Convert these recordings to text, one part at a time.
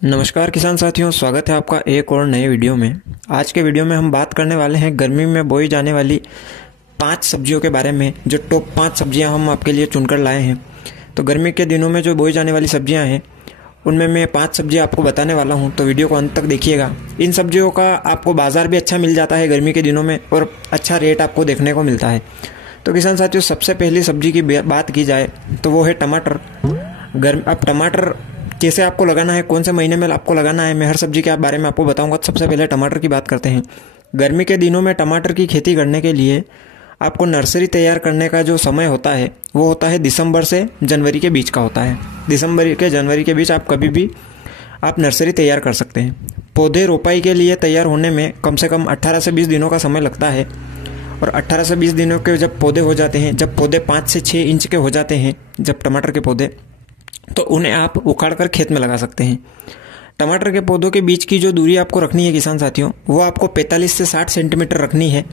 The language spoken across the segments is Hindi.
नमस्कार किसान साथियों, स्वागत है आपका एक और नए वीडियो में। आज के वीडियो में हम बात करने वाले हैं गर्मी में बोई जाने वाली 5 सब्जियों के बारे में, जो टॉप 5 सब्जियां हम आपके लिए चुनकर लाए हैं। तो गर्मी के दिनों में जो बोई जाने वाली सब्जियां हैं, उनमें मैं 5 सब्जियां आपको बताने वाला हूं, तो वीडियो को अंत तक देखिएगा। इन सब्जियों का आपको बाजार भी अच्छा मिल जाता है गर्मी के दिनों में, और अच्छा रेट आपको देखने को मिलता है। तो किसान साथियों, सबसे पहली सब्जी की बात की जाए तो वो है टमाटर। अब टमाटर कैसे आपको लगाना है, कौन से महीने में आपको लगाना है, मैं हर सब्जी के बारे में आपको बताऊंगा। सबसे पहले टमाटर की बात करते हैं। गर्मी के दिनों में टमाटर की खेती करने के लिए आपको नर्सरी तैयार करने का जो समय होता है वो होता है दिसंबर से जनवरी के बीच का होता है। दिसंबर के जनवरी के बीच आप कभी भी आप नर्सरी तैयार कर सकते हैं। पौधे रोपाई के लिए तैयार होने में कम से कम 18 से 20 दिनों का समय लगता है, और 18 से 20 दिनों के जब पौधे हो जाते हैं, जब पौधे 5 से 6 इंच के हो जाते हैं जब टमाटर के पौधे, तो उन्हें आप उखाड़ कर खेत में लगा सकते हैं। टमाटर के पौधों के बीच की जो दूरी आपको रखनी है किसान साथियों, वो आपको 45 से 60 सेंटीमीटर रखनी है,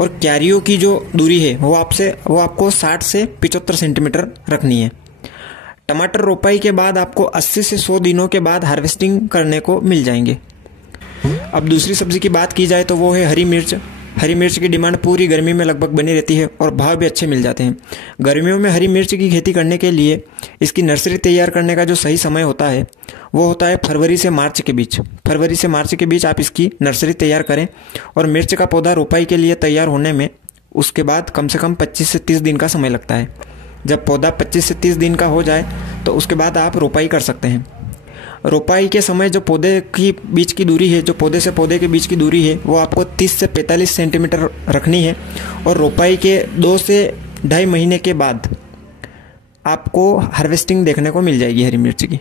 और क्यारियों की जो दूरी है वो आपको 60 से 75 सेंटीमीटर रखनी है। टमाटर रोपाई के बाद आपको 80 से 100 दिनों के बाद हार्वेस्टिंग करने को मिल जाएंगे। अब दूसरी सब्जी की बात की जाए तो वो है हरी मिर्च। हरी मिर्च की डिमांड पूरी गर्मी में लगभग बनी रहती है, और भाव भी अच्छे मिल जाते हैं। गर्मियों में हरी मिर्च की खेती करने के लिए इसकी नर्सरी तैयार करने का जो सही समय होता है वो होता है फरवरी से मार्च के बीच। फरवरी से मार्च के बीच आप इसकी नर्सरी तैयार करें, और मिर्च का पौधा रोपाई के लिए तैयार होने में उसके बाद कम से कम 25 से 30 दिन का समय लगता है। जब पौधा 25 से 30 दिन का हो जाए तो उसके बाद आप रोपाई कर सकते हैं। रोपाई के समय जो पौधे की बीच की दूरी है, जो पौधे से पौधे के बीच की दूरी है, वो आपको 30 से 45 सेंटीमीटर रखनी है, और रोपाई के 2 से 2.5 महीने के बाद आपको हार्वेस्टिंग देखने को मिल जाएगी हरी मिर्च की।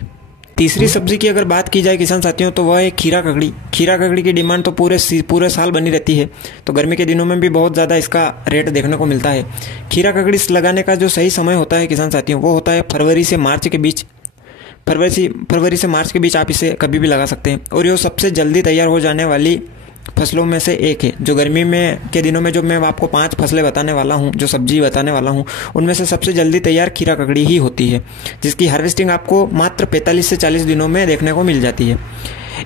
तीसरी सब्जी की अगर बात की जाए किसान साथियों, तो वह है खीरा ककड़ी। खीरा ककड़ी की डिमांड तो पूरे साल बनी रहती है, तो गर्मी के दिनों में भी बहुत ज़्यादा इसका रेट देखने को मिलता है। खीरा ककड़ी लगाने का जो सही समय होता है किसान साथियों, वो होता है फरवरी से मार्च के बीच। फरवरी से मार्च के बीच आप इसे कभी भी लगा सकते हैं, और ये सबसे जल्दी तैयार हो जाने वाली फसलों में से एक है। जो गर्मी में के दिनों में जो मैं आपको 5 फसलें बताने वाला हूँ, जो सब्जी बताने वाला हूँ, उनमें से सबसे जल्दी तैयार खीरा ककड़ी ही होती है, जिसकी हार्वेस्टिंग आपको मात्र 45 से 40 दिनों में देखने को मिल जाती है।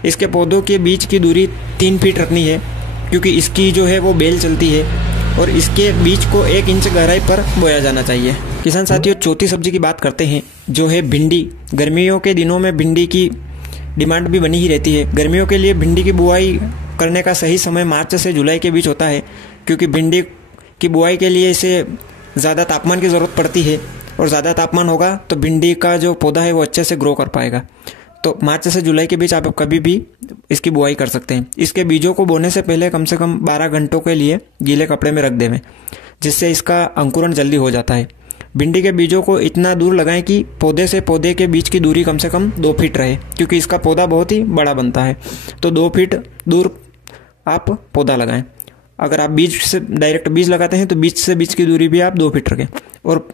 इसके पौधों के बीच की दूरी 3 फीट रखनी है, क्योंकि इसकी जो है वो बेल चलती है, और इसके बीज को 1 इंच गहराई पर बोया जाना चाहिए। किसान साथियों, चौथी सब्जी की बात करते हैं, जो है भिंडी। गर्मियों के दिनों में भिंडी की डिमांड भी बनी ही रहती है। गर्मियों के लिए भिंडी की बुआई करने का सही समय मार्च से जुलाई के बीच होता है, क्योंकि भिंडी की बुआई के लिए इसे ज़्यादा तापमान की ज़रूरत पड़ती है, और ज़्यादा तापमान होगा तो भिंडी का जो पौधा है वो अच्छे से ग्रो कर पाएगा। तो मार्च से जुलाई के बीच आप कभी भी इसकी बुआई कर सकते हैं। इसके बीजों को बोने से पहले कम से कम 12 घंटों के लिए गीले कपड़े में रख देवें, जिससे इसका अंकुरण जल्दी हो जाता है। भिंडी के बीजों को इतना दूर लगाएं कि पौधे से पौधे के बीच की दूरी कम से कम 2 फीट रहे, क्योंकि इसका पौधा बहुत ही बड़ा बनता है। तो 2 फीट दूर आप पौधा लगाएं। अगर आप बीज से डायरेक्ट बीज लगाते हैं तो बीज से बीज की दूरी भी आप 2 फीट रखें, और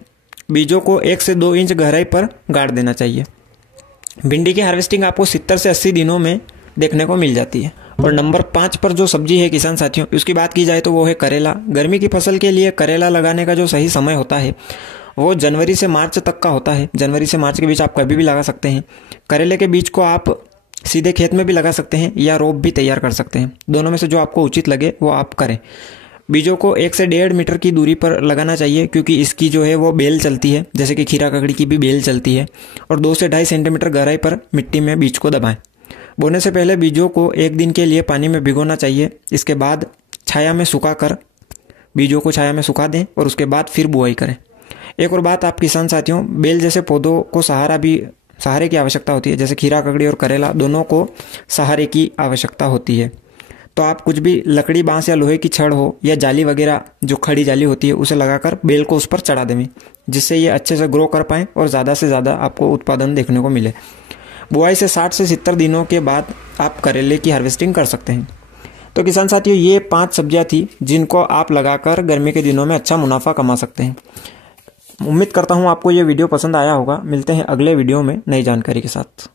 बीजों को 1 से 2 इंच गहराई पर गाड़ देना चाहिए। भिंडी की हार्वेस्टिंग आपको 70 से 80 दिनों में देखने को मिल जाती है। और नंबर 5 पर जो सब्जी है किसान साथियों, उसकी बात की जाए तो वो है करेला। गर्मी की फसल के लिए करेला लगाने का जो सही समय होता है वो जनवरी से मार्च तक का होता है। जनवरी से मार्च के बीच आप कभी भी लगा सकते हैं। करेले के बीज को आप सीधे खेत में भी लगा सकते हैं, या रोप भी तैयार कर सकते हैं। दोनों में से जो आपको उचित लगे वो आप करें। बीजों को 1 से 1.5 मीटर की दूरी पर लगाना चाहिए, क्योंकि इसकी जो है वो बेल चलती है, जैसे कि खीरा ककड़ी की भी बेल चलती है। और 2 से 2.5 सेंटीमीटर गहराई पर मिट्टी में बीज को दबाएं। बोने से पहले बीजों को 1 दिन के लिए पानी में भिगोना चाहिए। इसके बाद छाया में सुखाकर बीजों को छाया में सुखा दें, और उसके बाद फिर बुआई करें। एक और बात आप किसान साथियों, बेल जैसे पौधों को सहारे की आवश्यकता होती है। जैसे खीरा ककड़ी और करेला दोनों को सहारे की आवश्यकता होती है। तो आप कुछ भी लकड़ी, बांस या लोहे की छड़ हो, या जाली वगैरह जो खड़ी जाली होती है, उसे लगाकर बेल को उस पर चढ़ा दें, जिससे ये अच्छे से ग्रो कर पाएँ और ज़्यादा से ज़्यादा आपको उत्पादन देखने को मिले। बुआई से 60 से 70 दिनों के बाद आप करेले की हार्वेस्टिंग कर सकते हैं। तो किसान साथियों, ये 5 सब्जियां थी जिनको आप लगाकर गर्मी के दिनों में अच्छा मुनाफा कमा सकते हैं। उम्मीद करता हूं आपको ये वीडियो पसंद आया होगा। मिलते हैं अगले वीडियो में नई जानकारी के साथ।